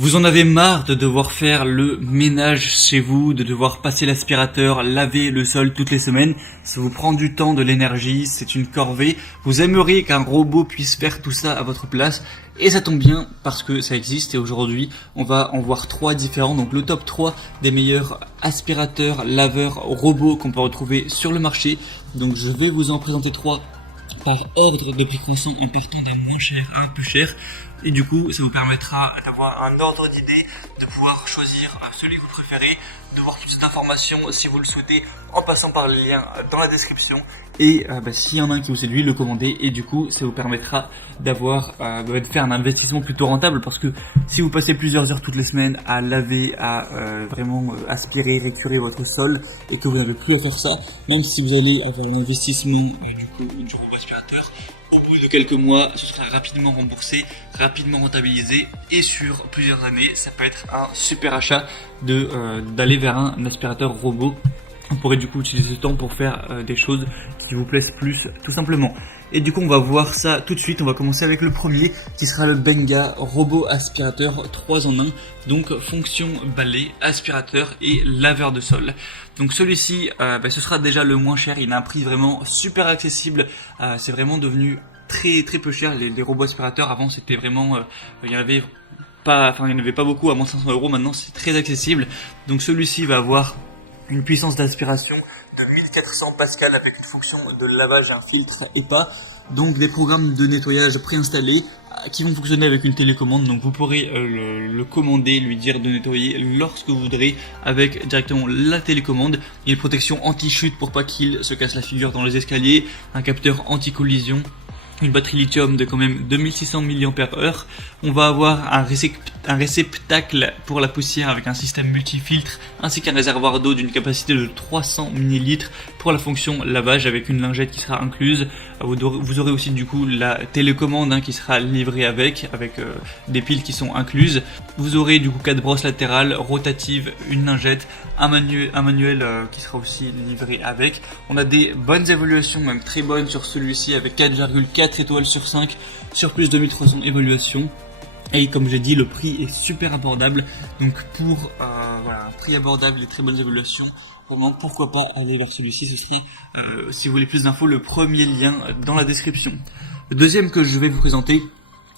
Vous en avez marre de devoir faire le ménage chez vous, de devoir passer l'aspirateur, laver le sol toutes les semaines. Ça vous prend du temps, de l'énergie, c'est une corvée. Vous aimeriez qu'un robot puisse faire tout ça à votre place. Et ça tombe bien parce que ça existe et aujourd'hui on va en voir 3 différents. Donc le top 3 des meilleurs aspirateurs, laveurs, robots qu'on peut retrouver sur le marché. Donc je vais vous en présenter 3 par ordre de précaution en partant d'un moins cher à un peu cher. Et du coup, ça vous permettra d'avoir un ordre d'idée, de pouvoir choisir celui que vous préférez, de voir toute cette information si vous le souhaitez en passant par les liens dans la description. Et s'il y en a un qui vous séduit, le commander. Et du coup, ça vous permettra d'avoir, de faire un investissement plutôt rentable parce que si vous passez plusieurs heures toutes les semaines à laver, à vraiment aspirer, récurer votre sol et que vous n'avez plus à faire ça, même si vous allez avoir un investissement du robot aspirateur, au bout de quelques mois, ce sera rapidement remboursé, rapidement rentabilisé et sur plusieurs années, ça peut être un super achat d'aller vers un aspirateur robot. On pourrait du coup utiliser ce temps pour faire des choses qui vous plaisent plus tout simplement. Et du coup on va voir ça tout de suite, on va commencer avec le premier qui sera le Benga robot aspirateur 3 en 1. Donc fonction balai, aspirateur et laveur de sol. Donc celui-ci ce sera déjà le moins cher, il a un prix vraiment super accessible, c'est vraiment devenu très peu cher. Les robots aspirateurs avant c'était vraiment, il n'y en avait pas beaucoup à moins de 500 €, maintenant c'est très accessible. Donc celui-ci va avoir une puissance d'aspiration de 1400 pascal avec une fonction de lavage et un filtre EPA. Donc des programmes de nettoyage préinstallés qui vont fonctionner avec une télécommande. Donc vous pourrez le commander, lui dire de nettoyer lorsque vous voudrez avec directement la télécommande. Il y a une protection anti-chute pour pas qu'il se casse la figure dans les escaliers, un capteur anti-collision, une batterie lithium de quand même 2600 mAh. On va avoir un réceptacle pour la poussière avec un système multifiltre ainsi qu'un réservoir d'eau d'une capacité de 300 ml pour la fonction lavage avec une lingette qui sera incluse. Vous aurez aussi du coup la télécommande qui sera livrée avec des piles qui sont incluses. Vous aurez du coup 4 brosses latérales rotatives, une lingette, un manuel qui sera aussi livré avec. On a des bonnes évaluations, même très bonnes sur celui-ci avec 4,4 étoiles sur 5 sur plus de 1300 évaluations. Et comme j'ai dit, le prix est super abordable. Donc pour un prix abordable et très bonnes évaluations, vraiment pourquoi pas aller vers celui-ci. Ce sera, si vous voulez plus d'infos, le premier lien dans la description. Le deuxième que je vais vous présenter,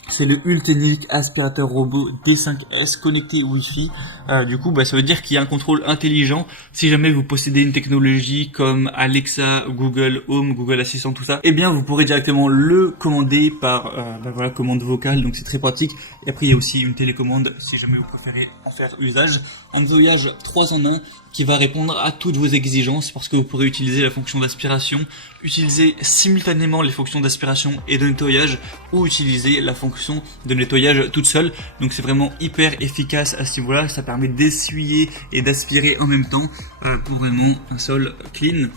c'est le Ultenic aspirateur robot D5S connecté Wi-Fi. Ça veut dire qu'il y a un contrôle intelligent. Si jamais vous possédez une technologie comme Alexa, Google Home, Google Assistant, tout ça, eh bien vous pourrez directement le commander par commande vocale. Donc c'est très pratique. Et après il y a aussi une télécommande si jamais vous préférez en faire usage. Un nettoyage 3 en 1 qui va répondre à toutes vos exigences parce que vous pourrez utiliser la fonction d'aspiration, utiliser simultanément les fonctions d'aspiration et de nettoyage ou utiliser la fonction de nettoyage toute seule. Donc c'est vraiment hyper efficace à ce niveau-là, ça permet d'essuyer et d'aspirer en même temps pour vraiment un sol clean.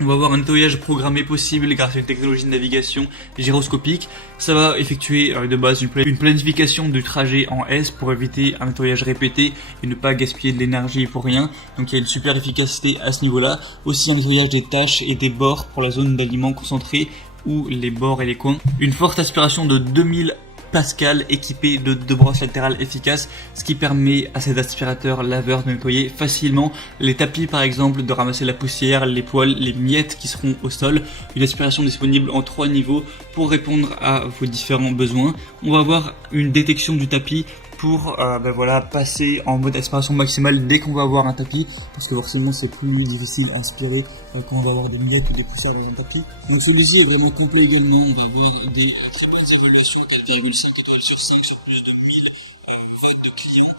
On va avoir un nettoyage programmé possible grâce à une technologie de navigation gyroscopique. Ça va effectuer de base une planification du trajet en S pour éviter un nettoyage répété et ne pas gaspiller de l'énergie pour rien. Donc il y a une super efficacité à ce niveau-là. Aussi un nettoyage des taches et des bords pour la zone d'aliments concentrés ou les bords et les coins. Une forte aspiration de 2000 Pascal équipé de 2 brosses latérales efficaces, ce qui permet à cet aspirateur laveur de nettoyer facilement les tapis par exemple, de ramasser la poussière, les poils, les miettes qui seront au sol. Une aspiration disponible en 3 niveaux pour répondre à vos différents besoins. On va avoir une détection du tapis pour passer en mode aspiration maximale dès qu'on va avoir un tapis, parce que forcément c'est plus difficile à aspirer quand on va avoir des miettes ou des poussières dans un tapis. Donc celui-ci est vraiment complet également, on va avoir des très bonnes évaluations, 4,5 étoiles sur 5 sur plus de 1000 votes de clients.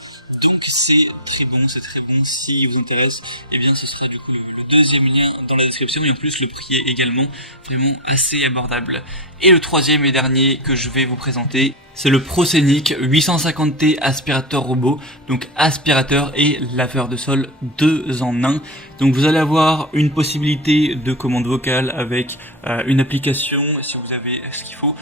Donc c'est très bon. Si vous intéresse, eh bien ce serait du coup le deuxième lien dans la description et en plus le prix est également vraiment assez abordable. Et le troisième et dernier que je vais vous présenter, c'est le Proscenic 850T aspirateur robot, donc aspirateur et laveur de sol 2 en 1. Donc vous allez avoir une possibilité de commande vocale avec une application si vous avez ce qu'il faut.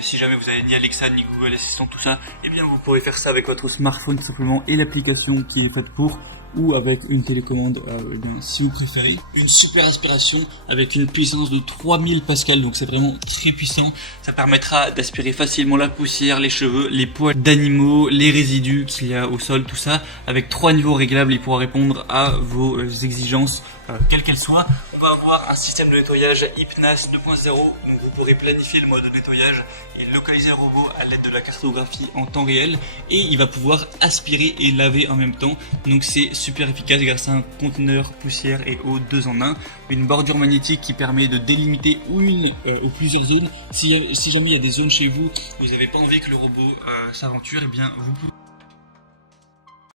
Si jamais vous avez ni Alexa ni Google Assistant tout ça, eh bien vous pourrez faire ça avec votre smartphone tout simplement et l'application qui est faite pour. ou avec une télécommande si vous préférez. Une super aspiration avec une puissance de 3000 pascal, donc c'est vraiment très puissant. Ça permettra d'aspirer facilement la poussière, les cheveux, les poils d'animaux, les résidus qu'il y a au sol, tout ça. Avec 3 niveaux réglables, il pourra répondre à vos exigences, quelles qu'elles soient. On va avoir un système de nettoyage HypNAS 2.0, donc vous pourrez planifier le mode de nettoyage et localiser le robot à l'aide de la cartographie en temps réel, et il va pouvoir aspirer et laver en même temps, donc c'est super efficace grâce à un conteneur poussière et eau 2 en 1, une bordure magnétique qui permet de délimiter une ou plusieurs zones. Si jamais il y a des zones chez vous où vous n'avez pas envie que le robot s'aventure, eh bien vous pouvez